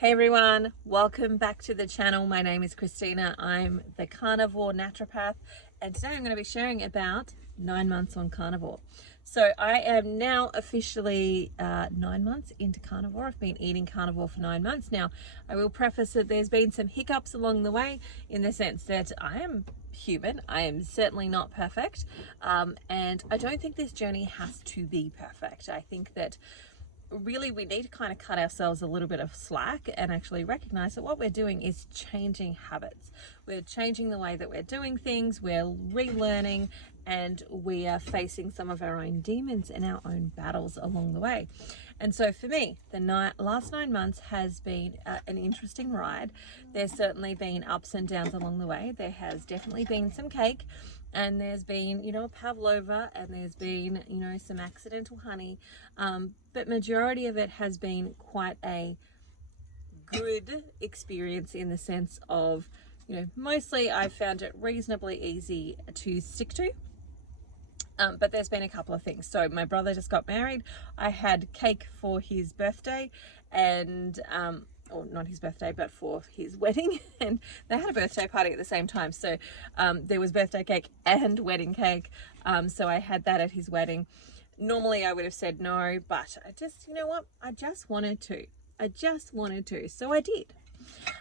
Hey everyone, welcome back to the channel. My name is Christina. I'm the carnivore naturopath, and today I'm going to be sharing about 9 months on carnivore. So I am now officially 9 months into carnivore. I've been eating carnivore for 9 months now. I will preface that there's been some hiccups along the way, in the sense that I am human. I am certainly not perfect, and I don't think this journey has to be perfect. I think that really we need to kind of cut ourselves a little bit of slack and actually recognize that what we're doing is changing habits. We're changing the way that we're doing things, we're relearning, and we are facing some of our own demons and our own battles along the way. And so for me, the last 9 months has been an interesting ride. There's certainly been ups and downs along the way. There has definitely been some cake, and there's been, a pavlova, and there's been, some accidental honey, but majority of it has been quite a good experience, in the sense of, mostly I found it reasonably easy to stick to. But there's been a couple of things. So my brother just got married. I had cake for his birthday, and or not his birthday, but for his wedding, and they had a birthday party at the same time. So there was birthday cake and wedding cake. So I had that at his wedding. Normally I would have said no, but I just, I just wanted to. So I did.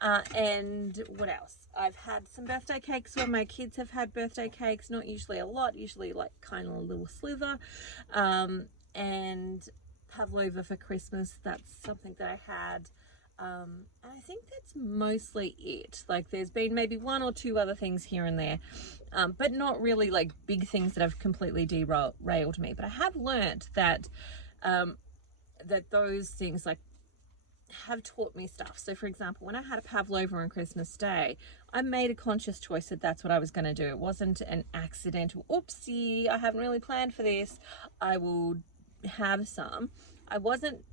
And what else? I've had some birthday cakes when my kids have had birthday cakes, not usually a lot, usually like kind of a little slither. And pavlova for Christmas, that's something that I had. And I think that's mostly it. Like there's been maybe 1 or 2 other things here and there, but not really like big things that have completely derailed me. But I have learned that that those things like have taught me stuff. So for example, when I had a pavlova on Christmas Day, I made a conscious choice that that's what I was going to do. It wasn't an accidental, oopsie, I haven't really planned for this, I will have some. I wasn't,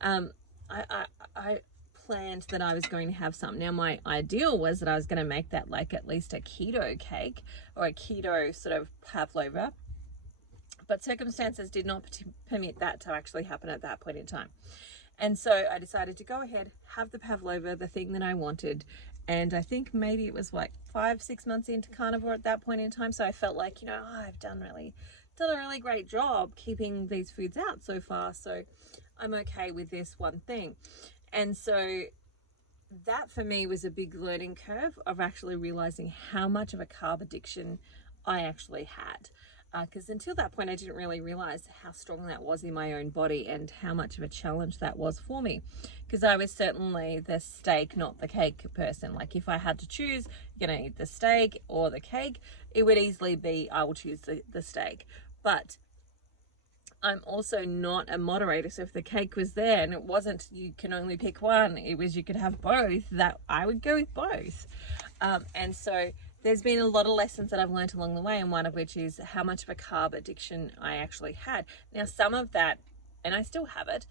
I planned that I was going to have some. Now my ideal was that I was going to make that like at least a keto cake or a keto sort of pavlova, but circumstances did not permit that to actually happen at that point in time. And so I decided to go ahead, have the pavlova, the thing that I wanted. And I think maybe it was like 5-6 months into carnivore at that point in time. So I felt like, I've done a really great job keeping these foods out so far. So I'm okay with this one thing. And so that for me was a big learning curve of actually realizing how much of a carb addiction I actually had. Because until that point, I didn't really realize how strong that was in my own body and how much of a challenge that was for me. Because I was certainly the steak, not the cake person. Like if I had to choose, you're going to eat the steak or the cake, it would easily be, I will choose the steak. But I'm also not a moderator. So if the cake was there and it wasn't, you can only pick one, it was you could have both, that I would go with both. And so there's been a lot of lessons that I've learned along the way, and one of which is how much of a carb addiction I actually had. Now, some of that, and I still have it,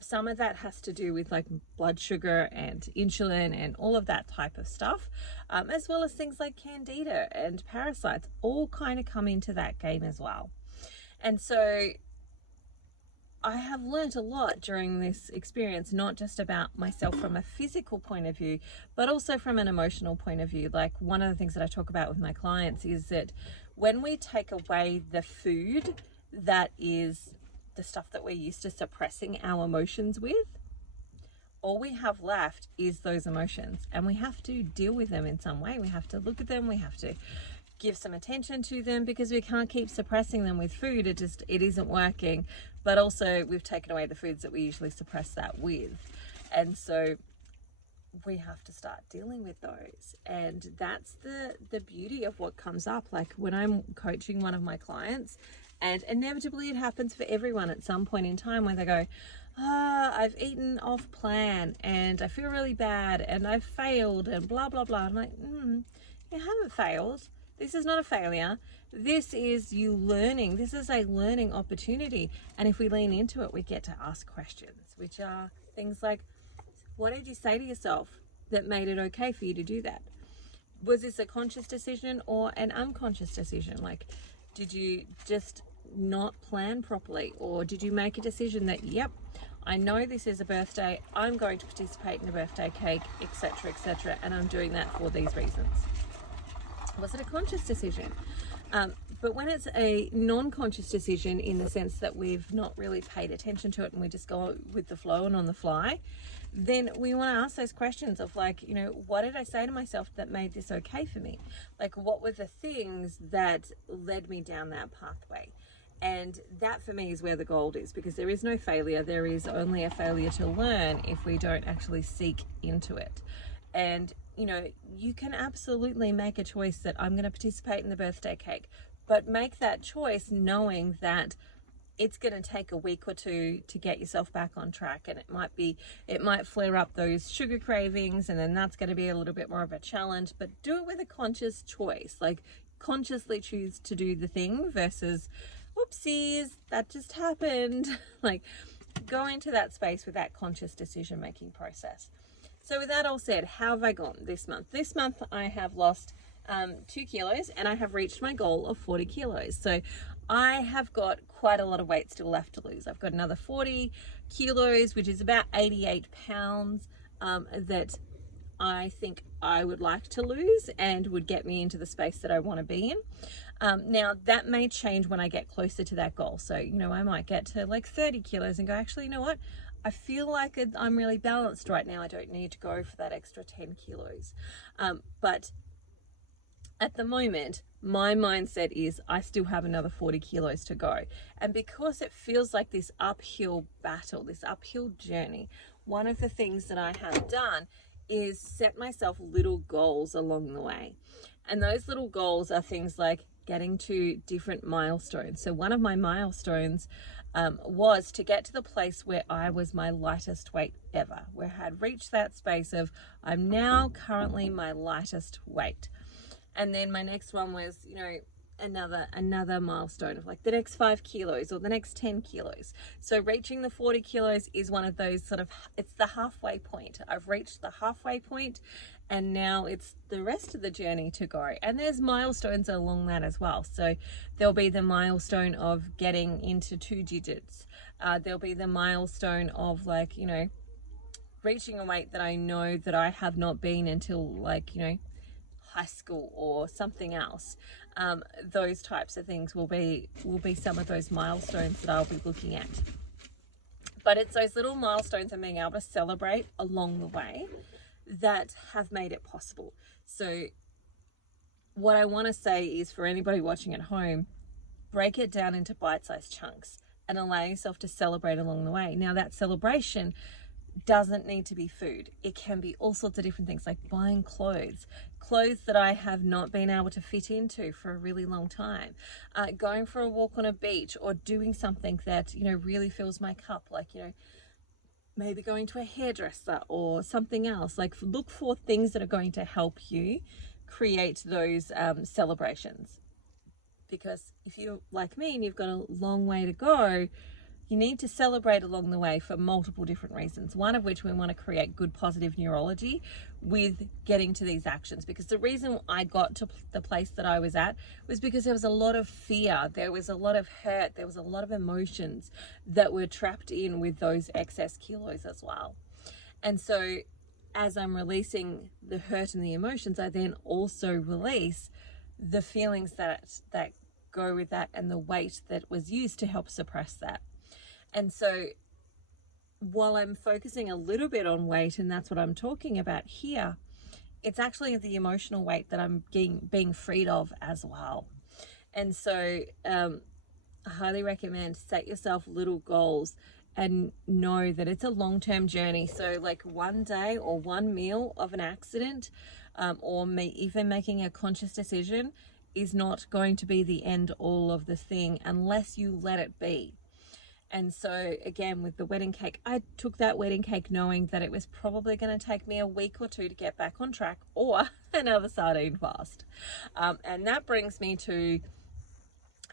some of that has to do with like blood sugar and insulin and all of that type of stuff, as well as things like candida and parasites, all kind of come into that game as well. And so I have learned a lot during this experience, not just about myself from a physical point of view, but also from an emotional point of view. Like one of the things that I talk about with my clients is that when we take away the food that is the stuff that we're used to suppressing our emotions with, all we have left is those emotions, and we have to deal with them in some way. We have to look at them, we have to give some attention to them, because we can't keep suppressing them with food. It isn't working. But also we've taken away the foods that we usually suppress that with, and so we have to start dealing with those. And that's the beauty of what comes up. Like when I'm coaching one of my clients, and inevitably it happens for everyone at some point in time, where they go, I've eaten off plan and I feel really bad and I've failed and blah blah blah. I'm like, you haven't failed. This is not a failure. This is you learning. This is a learning opportunity. And if we lean into it, we get to ask questions, which are things like, what did you say to yourself that made it okay for you to do that? Was this a conscious decision or an unconscious decision? Like, did you just not plan properly? Or did you make a decision that, yep, I know this is a birthday, I'm going to participate in a birthday cake, etc., etc., and I'm doing that for these reasons. Was it a conscious decision? But when it's a non-conscious decision, in the sense that we've not really paid attention to it and we just go with the flow and on the fly, then we want to ask those questions of, like, you know, what did I say to myself that made this okay for me? Like, what were the things that led me down that pathway? And that for me is where the gold is, because there is no failure. There is only a failure to learn if we don't actually seek into it. And, you know, you can absolutely make a choice that I'm going to participate in the birthday cake, but make that choice knowing that it's going to take a week or two to get yourself back on track. And it might flare up those sugar cravings, and then that's going to be a little bit more of a challenge. But do it with a conscious choice, like consciously choose to do the thing versus, whoopsies, that just happened. Like, go into that space with that conscious decision making process. So with that all said, how have I gone this month? This month I have lost 2 kilos, and I have reached my goal of 40 kilos. So I have got quite a lot of weight still left to lose. I've got another 40 kilos, which is about 88 pounds, that I think I would like to lose and would get me into the space that I want to be in. Now that may change when I get closer to that goal. So, you know, I might get to like 30 kilos and go, actually, you know what? I feel like I'm really balanced right now. I don't need to go for that extra 10 kilos. But at the moment, my mindset is I still have another 40 kilos to go. And because it feels like this uphill battle, this uphill journey, one of the things that I have done is set myself little goals along the way. And those little goals are things like getting to different milestones. So one of my milestones was to get to the place where I was my lightest weight ever, where I had reached that space of I'm now currently my lightest weight. And then my next one was, you know, another milestone of like the next 5 kilos or the next 10 kilos. So reaching the 40 kilos is one of those sort of, it's the halfway point. I've reached the halfway point, and now it's the rest of the journey to go. And there's milestones along that as well. So there'll be the milestone of getting into 2 digits. There'll be the milestone of, like, you know, reaching a weight that I know that I have not been until, like, you know, high school or something else. Those types of things will be some of those milestones that I'll be looking at. But it's those little milestones and being able to celebrate along the way that have made it possible. So what I want to say is, for anybody watching at home, break it down into bite-sized chunks and allow yourself to celebrate along the way. Now, that celebration doesn't need to be food. It can be all sorts of different things, like buying clothes that I have not been able to fit into for a really long time, going for a walk on a beach, or doing something that, you know, really fills my cup, like, you know, maybe going to a hairdresser or something else. Like, look for things that are going to help you create those celebrations. Because if you're like me and you've got a long way to go, you need to celebrate along the way for multiple different reasons. One of which, we want to create good positive neurology with getting to these actions. Because the reason I got to the place that I was at was because there was a lot of fear, there was a lot of hurt, there was a lot of emotions that were trapped in with those excess kilos as well. And so as I'm releasing the hurt and the emotions, I then also release the feelings that go with that and the weight that was used to help suppress that. And so while I'm focusing a little bit on weight, and that's what I'm talking about here, it's actually the emotional weight that I'm being freed of as well. And so I highly recommend set yourself little goals and know that it's a long-term journey. So like one day or one meal of an accident, or even making a conscious decision, is not going to be the end all of the thing unless you let it be. And so again, with the wedding cake, I took that wedding cake knowing that it was probably going to take me a week or 2 to get back on track, or another sardine fast. And that brings me to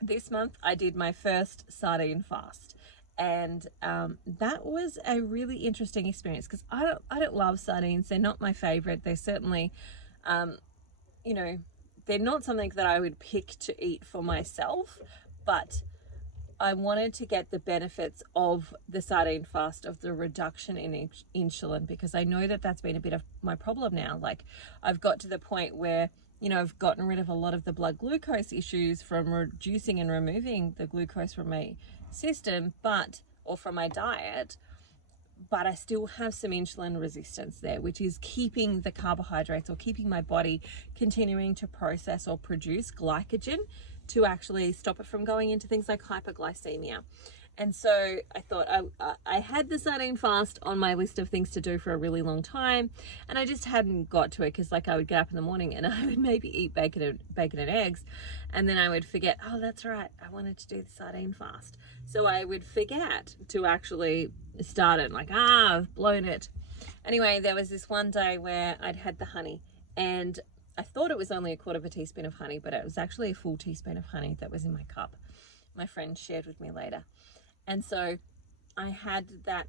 this month. I did my first sardine fast, and that was a really interesting experience, because I don't love sardines. They're not my favorite. They're certainly, you know, they're not something that I would pick to eat for myself, but I wanted to get the benefits of the sardine fast, of the reduction in insulin, because I know that that's been a bit of my problem now. Like, I've got to the point where, you know, I've gotten rid of a lot of the blood glucose issues from reducing and removing the glucose from my system, or from my diet, but I still have some insulin resistance there, which is keeping the carbohydrates, or keeping my body continuing to process or produce glycogen to actually stop it from going into things like hyperglycemia. And so I thought I had the sardine fast on my list of things to do for a really long time, and I just hadn't got to it, because like I would get up in the morning and I would maybe eat bacon and eggs, and then I would forget, oh, that's right, I wanted to do the sardine fast. So I would forget to actually start it, like, I've blown it. Anyway, there was this one day where I'd had the honey, and I thought it was only 1/4 teaspoon of honey, but it was actually a full teaspoon of honey that was in my cup. My friend shared with me later. And so I had that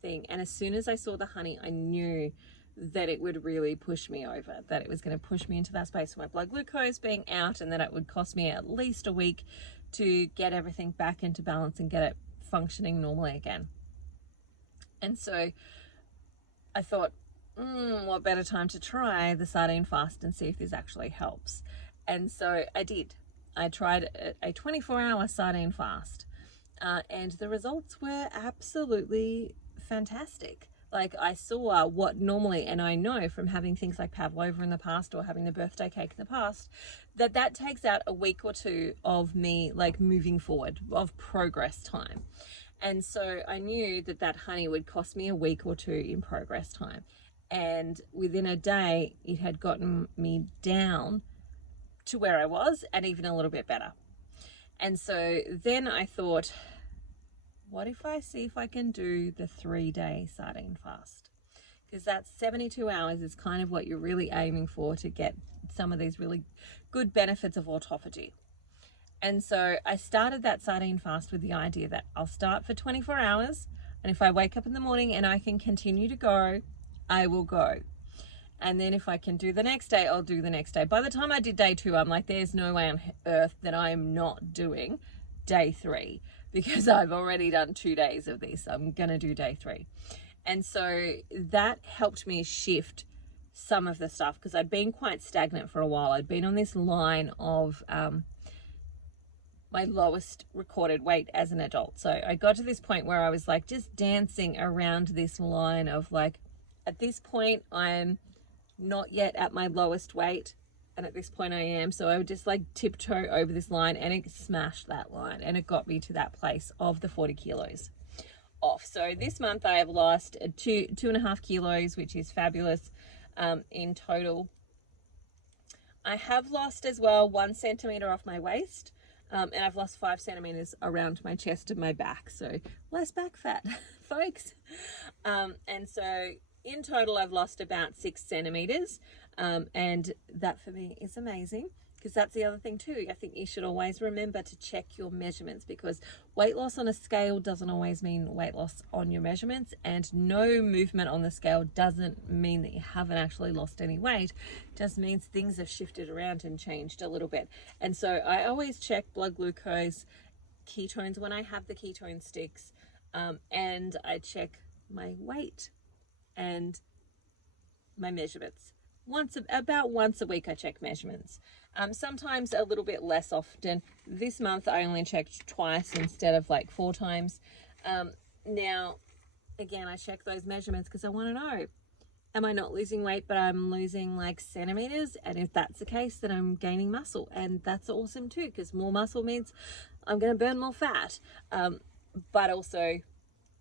thing, and as soon as I saw the honey, I knew that it would really push me over, that it was going to push me into that space of my blood glucose being out, and that it would cost me at least a week to get everything back into balance and get it functioning normally again. And so I thought, what better time to try the sardine fast and see if this actually helps. And so I did. I tried a 24-hour sardine fast. And the results were absolutely fantastic. Like, I saw what normally, and I know from having things like pavlova in the past, or having the birthday cake in the past, that takes out a week or two of me like moving forward, of progress time. And so I knew that honey would cost me a week or two in progress time. And within a day, it had gotten me down to where I was, and even a little bit better. And so then I thought, what if I see if I can do the 3-day sardine fast? Because that's 72 hours is kind of what you're really aiming for, to get some of these really good benefits of autophagy. And so I started that sardine fast with the idea that I'll start for 24 hours. And if I wake up in the morning and I can continue to go, I will go. And then if I can do the next day, I'll do the next day. By the time I did day 2, I'm like, there's no way on earth that I am not doing day 3, because I've already done 2 days of this. I'm going to do day 3. And so that helped me shift some of the stuff, because I'd been quite stagnant for a while. I'd been on this line of my lowest recorded weight as an adult. So I got to this point where I was like just dancing around this line of like, at this point, I'm not yet at my lowest weight, and at this point I am. So I would just like tiptoe over this line, and it smashed that line, and it got me to that place of the 40 kilos off. So this month I have lost 2.5 kilos, which is fabulous in total. I have lost as well 1 centimeter off my waist, and I've lost 5 centimeters around my chest and my back. So less back fat, folks. And so in total, I've lost about 6 centimeters, and that for me is amazing, because that's the other thing too. I think you should always remember to check your measurements, because weight loss on a scale doesn't always mean weight loss on your measurements, and no movement on the scale doesn't mean that you haven't actually lost any weight. It just means things have shifted around and changed a little bit. And so I always check blood glucose, ketones when I have the ketone sticks, and I check my weight and my measurements. About once a week I check measurements. Sometimes a little bit less often. This month I only checked twice instead of like 4 times. Now, again, I check those measurements because I want to know, am I not losing weight, but I'm losing like centimeters? And if that's the case, then I'm gaining muscle, and that's awesome too, because more muscle means I'm going to burn more fat, but also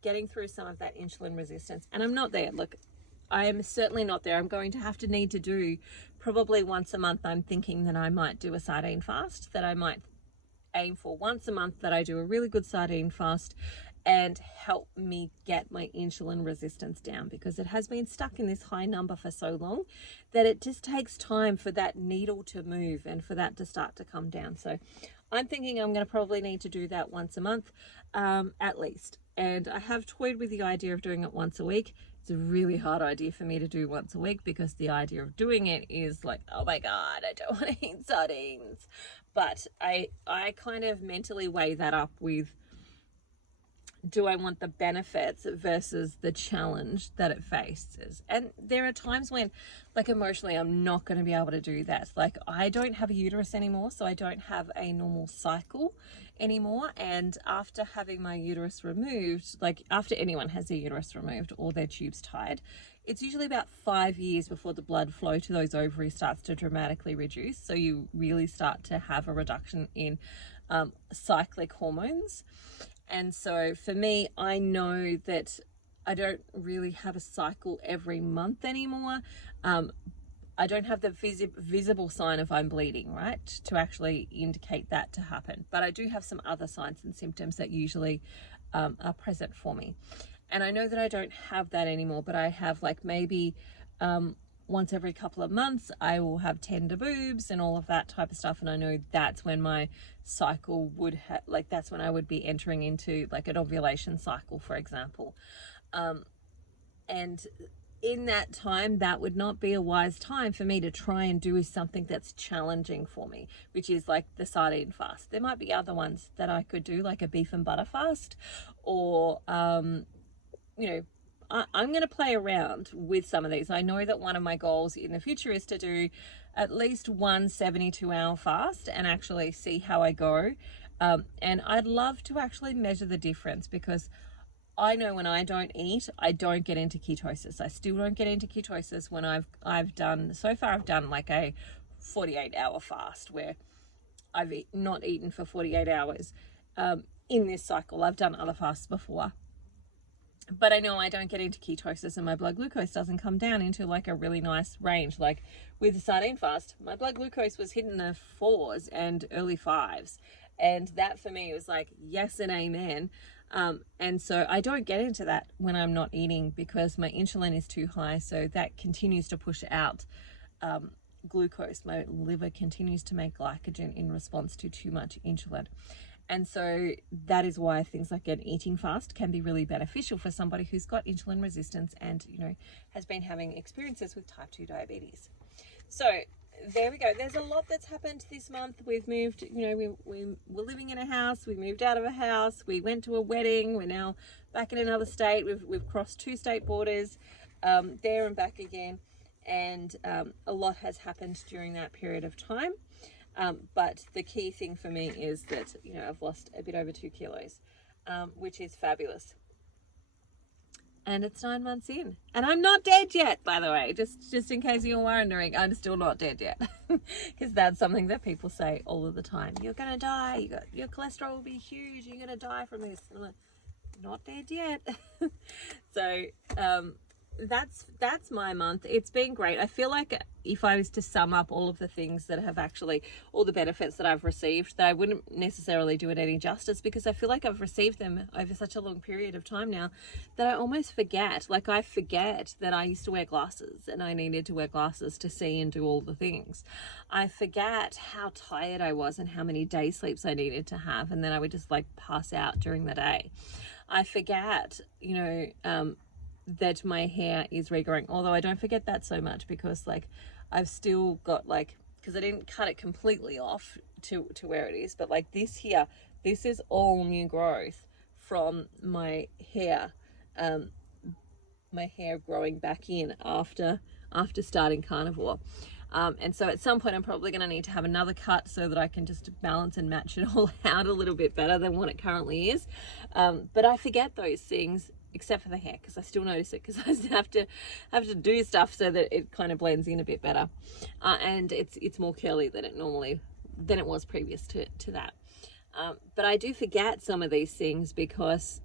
getting through some of that insulin resistance. And I'm not there. Look, I am certainly not there. I'm going to need to do probably once a month. I'm thinking that I might do a sardine fast, that I might aim for once a month, that I do a really good sardine fast and help me get my insulin resistance down, because it has been stuck in this high number for so long that it just takes time for that needle to move and for that to start to come down. So I'm thinking I'm going to probably need to do that once a month, at least. And I have toyed with the idea of doing it once a week. It's a really hard idea for me to do once a week, because the idea of doing it is like, oh my God, I don't want to eat sardines. But I kind of mentally weigh that up with, do I want the benefits versus the challenge that it faces? And there are times when, like, emotionally, I'm not going to be able to do that. Like, I don't have a uterus anymore, so I don't have a normal cycle anymore. And after having my uterus removed, like after anyone has their uterus removed or their tubes tied, it's usually about 5 years before the blood flow to those ovaries starts to dramatically reduce. So you really start to have a reduction in cyclic hormones. And so for me, I know that I don't really have a cycle every month anymore. I don't have the visible sign of I'm bleeding, right, to actually indicate that to happen. But I do have some other signs and symptoms that usually are present for me. And I know that I don't have that anymore, but I have, like, maybe once every couple of months, I will have tender boobs and all of that type of stuff. And I know that's when my cycle would like, that's when I would be entering into like an ovulation cycle, for example. And in that time, that would not be a wise time for me to try and do something that's challenging for me, which is like the sardine fast. There might be other ones that I could do, like a beef and butter fast, or, you know, I'm going to play around with some of these. I know that one of my goals in the future is to do at least one 72-hour fast and actually see how I go. And I'd love to actually measure the difference, because I know when I don't eat, I don't get into ketosis. I still don't get into ketosis when I've done, so far I've done like a 48-hour fast where I've not eaten for 48 hours in this cycle. I've done other fasts before. But I know I don't get into ketosis, and my blood glucose doesn't come down into like a really nice range. Like with the sardine fast, my blood glucose was hitting the 4s and early 5s. And that for me was like, yes and amen. And so I don't get into that when I'm not eating, because my insulin is too high. So that continues to push out glucose. My liver continues to make glycogen in response to too much insulin. And so that is why things like an eating fast can be really beneficial for somebody who's got insulin resistance and, you know, has been having experiences with type 2 diabetes. So there we go. There's a lot that's happened this month. We've moved, you know, we were living in a house. We moved out of a house. We went to a wedding. We're now back in another state. We've crossed 2 state borders there and back again. And a lot has happened during that period of time. But the key thing for me is that, you know, I've lost a bit over 2 kilos, which is fabulous. And it's 9 months in, and I'm not dead yet, by the way, just in case you're wondering, I'm still not dead yet, because that's something that people say all of the time. You're going to die. Your cholesterol will be huge. You're going to die from this. I'm like, not dead yet. So, that's my month. It's been great. I feel like if I was to sum up all of the things that have actually, all the benefits that I've received, that I wouldn't necessarily do it any justice, because I feel like I've received them over such a long period of time now that I almost forget. Like, I forget that I used to wear glasses and I needed to wear glasses to see and do all the things. I forget how tired I was and how many day sleeps I needed to have, and then I would just like pass out during the day. I forget, you know, that my hair is regrowing, although I don't forget that so much, because like I've still got, like, because I didn't cut it completely off to where it is, but like this here, this is all new growth from my hair growing back in after starting Carnivore. And so at some point I'm probably going to need to have another cut so that I can just balance and match it all out a little bit better than what it currently is. But I forget those things, except for the hair, because I still notice it, because I have to do stuff so that it kind of blends in a bit better, and it's more curly than it was previous to that. But I do forget some of these things because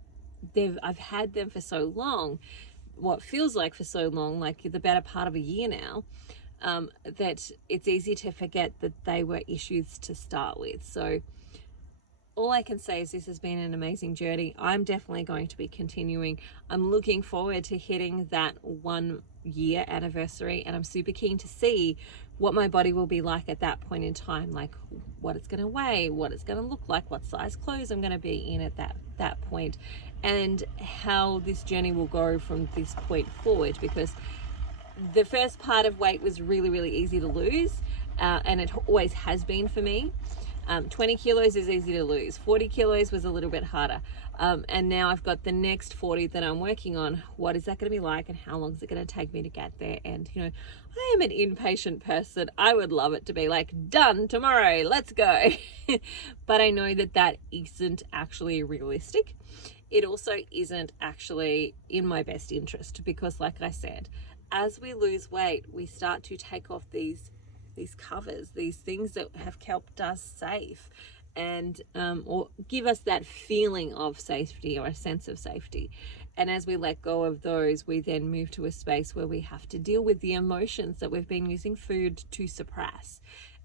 I've had them for so long, what feels like for so long, like the better part of a year now, that it's easy to forget that they were issues to start with. So all I can say is this has been an amazing journey. I'm definitely going to be continuing. I'm looking forward to hitting that 1 year anniversary, and I'm super keen to see what my body will be like at that point in time, like what it's going to weigh, what it's going to look like, what size clothes I'm going to be in at that point, and how this journey will go from this point forward, because the first part of weight was really, really easy to lose, and it always has been for me. 20 kilos is easy to lose. 40 kilos was a little bit harder. And now I've got the next 40 that I'm working on. What is that going to be like, and how long is it going to take me to get there? And, you know, I am an impatient person. I would love it to be like, done tomorrow, let's go. But I know that that isn't actually realistic. It also isn't actually in my best interest, because like I said, as we lose weight, we start to take off these covers, these things that have kept us safe, and or give us that feeling of safety or a sense of safety. And as we let go of those, we then move to a space where we have to deal with the emotions that we've been using food to suppress.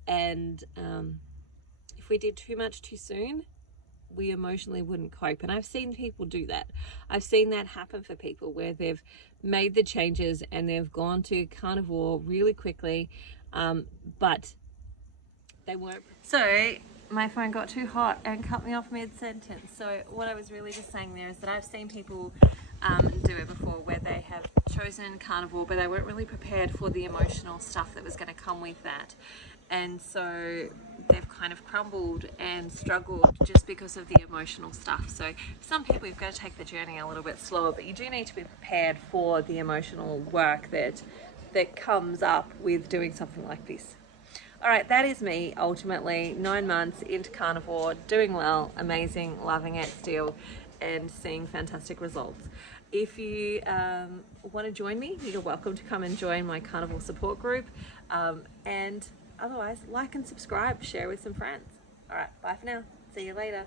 And if we did too much too soon, we emotionally wouldn't cope. And I've seen people do that. I've seen that happen for people where they've made the changes and they've gone to carnivore really quickly, but they weren't. So my phone got too hot and cut me off mid-sentence. So what I was really just saying there is that I've seen people do it before, where they have chosen carnivore, but they weren't really prepared for the emotional stuff that was going to come with that. And so they've kind of crumbled and struggled just because of the emotional stuff. So for some people, you've got to take the journey a little bit slower, but you do need to be prepared for the emotional work that comes up with doing something like this. All right, that is me ultimately 9 months into carnivore, doing well, amazing, loving it still, and seeing fantastic results. If you want to join me, you're welcome to come and join my carnivore support group. And otherwise, like and subscribe, share with some friends. All right, bye for now. See you later.